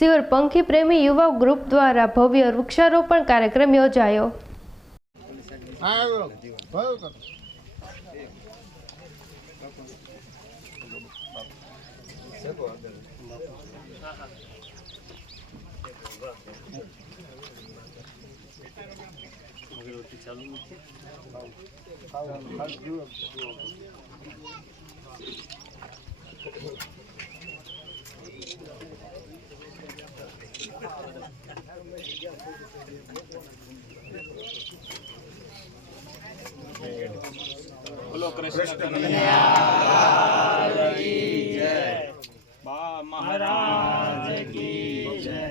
સિયોર પંખી પ્રેમી યુવા ગ્રુપ દ્વારા ભવ્ય વૃક્ષારોપણ કાર્યક્રમ યોજાયો. બોલો કૃષ્ણ કનૈયા કી જય, બા મહારાજ કી જય.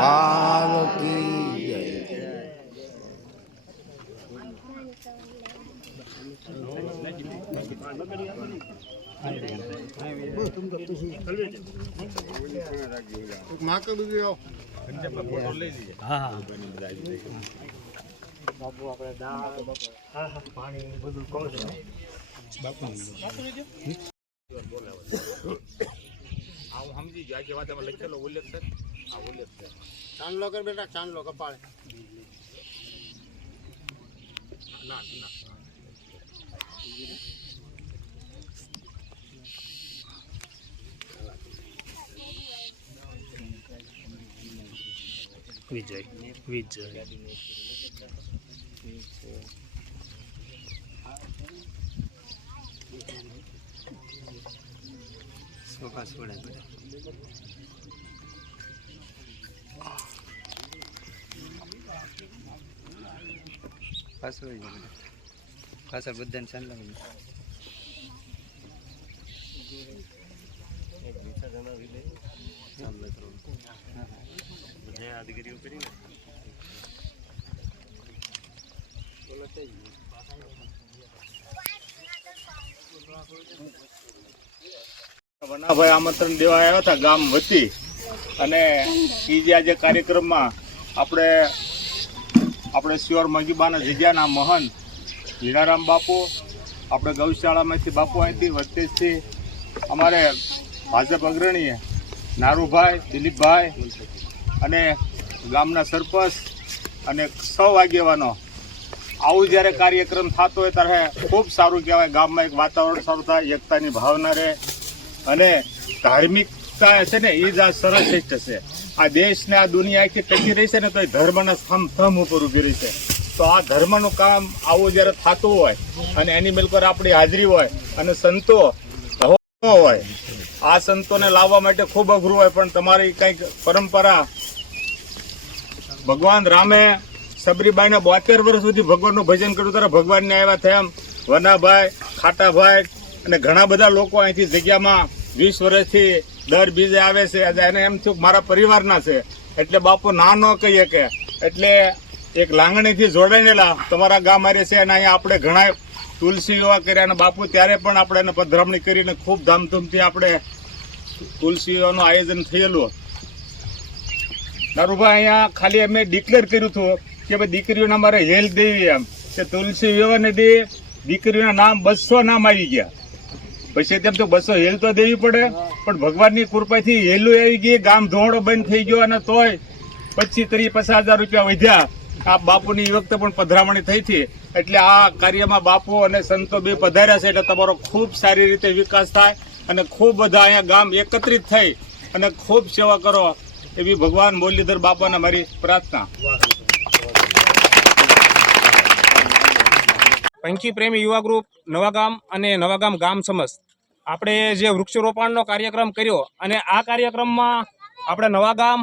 લાલ કી જય. સમજી ગયો આ વાત લખેલો ઉલ્લેખ છે. આ ઉલ્લેખ છે. ચાંદલો કર બેટા, ચાંદલો કપાળે. ના ના વિજય વિજય સોફા છોડે પાછળ બધાને ચાંદલો વનાભાઈ આમંત્રણ દેવા આવ્યા હતા ગામ વતી, અને એ જે આજે કાર્યક્રમમાં આપણે સિયોર મંગીબાના જગ્યાના મહંત હીરારામ બાપુ, આપણે ગૌશાળામાંથી બાપુ અહીંથી વચ્ચેથી અમારે ભાજપ અગ્રણી નારુભાઈ, દિલીપભાઈ અને ગામના સરપંચ અને સૌ આગેવાનો, આવું જ્યારે કાર્યક્રમ થતો હોય ત્યારે ખૂબ સારું કહેવાય. ગામમાં એક વાતાવરણ સારું થાય, એકતાની ભાવના રહે અને ધાર્મિકતા છે ને એ જ આ સર્વશ્રેષ્ઠ છે. આ દેશને આ દુનિયા આખી ટકી રહી છે ને તો એ ધર્મના સ્તંભ ઉપર ઊભી રહી છે. તો આ ધર્મનું કામ આવું જ્યારે થતું હોય અને એની મિલકત આપણી હાજરી હોય અને સંતો હોય, આ સંતોને લાવવા માટે ખૂબ અઘરું હોય, પણ તમારી કંઈક પરંપરા, ભગવાન રામે સબરીબાઈને 72 વર્ષ સુધી ભગવાનનું ભજન કર્યું ત્યારે ભગવાનને આવ્યા થયા. એમ વનાભાઈ, ખાટાભાઈ અને ઘણા બધા લોકો અહીંથી જગ્યામાં 20 વર્ષથી દર બીજે આવે છે. એને એમ થયું મારા પરિવારના છે એટલે બાપુ ના ન કહીએ કે, એટલે એક લાગણીથી જોડાયેલા તમારા ગામ હારે છે. અને અહીંયા આપણે ઘણા તુલસી વિવાહ કર્યા અને બાપુ ત્યારે પણ આપણે એને પધરામણી કરીને ખૂબ ધામધૂમથી આપણે તુલસી વિવાહનું આયોજન થયેલું. નારુભાઈ અહીંયા ખાલી અમે ડિક્લેર કર્યું હતું કે ભાઈ દીકરીઓને અમારે હેલ્પ દેવી, એમ કે તુલસી વિવાહને દે દીકરીઓના નામ 200 નામ આવી ગયા. પછી તેમ તો 200 હેલ તો દેવી પડે, પણ ભગવાનની કૃપાથી હેલું આવી ગઈ, ગામ ધોવાડો બંધ થઈ ગયો અને તોય 25-30-50 હજાર રૂપિયા વધ્યા. આ બાપુની વખતે પણ પધરામણી થઈ હતી. એટલે આ કાર્યમાં બાપુ અને સંતો બે પધાર્યા છે એટલે તમારો ખૂબ સારી રીતે વિકાસ થાય અને ખૂબ બધા અહીંયા ગામ એકત્રિત થઈ અને ખૂબ સેવા કરો એવી ભગવાન મુરલીધર બાપાને મારી પ્રાર્થના. પંખી પ્રેમી યુવા ગ્રુપ નવાગામ અને નવાગામ ગામ સમસ્ત આપણે જે વૃક્ષારોપણનો કાર્યક્રમ કર્યો, અને આ કાર્યક્રમમાં આપણે નવાગામ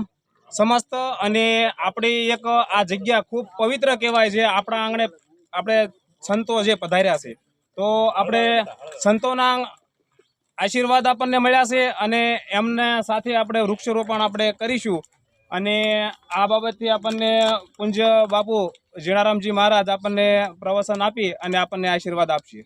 સમસ્ત અને આપણી એક આ જગ્યા ખૂબ પવિત્ર કહેવાય છે. આપણા આંગણે આપણે સંતો જે પધાર્યા છે, તો આપણે સંતોના આશીર્વાદ આપણને મળ્યા છે અને એમને સાથે આપણે વૃક્ષારોપણ આપણે કરીશું. અને આ બાબતથી આપણને પૂજ્ય બાપુ જીણારામજી મહારાજ આપણને પ્રવચન આપી અને આપણને આશીર્વાદ આપશે.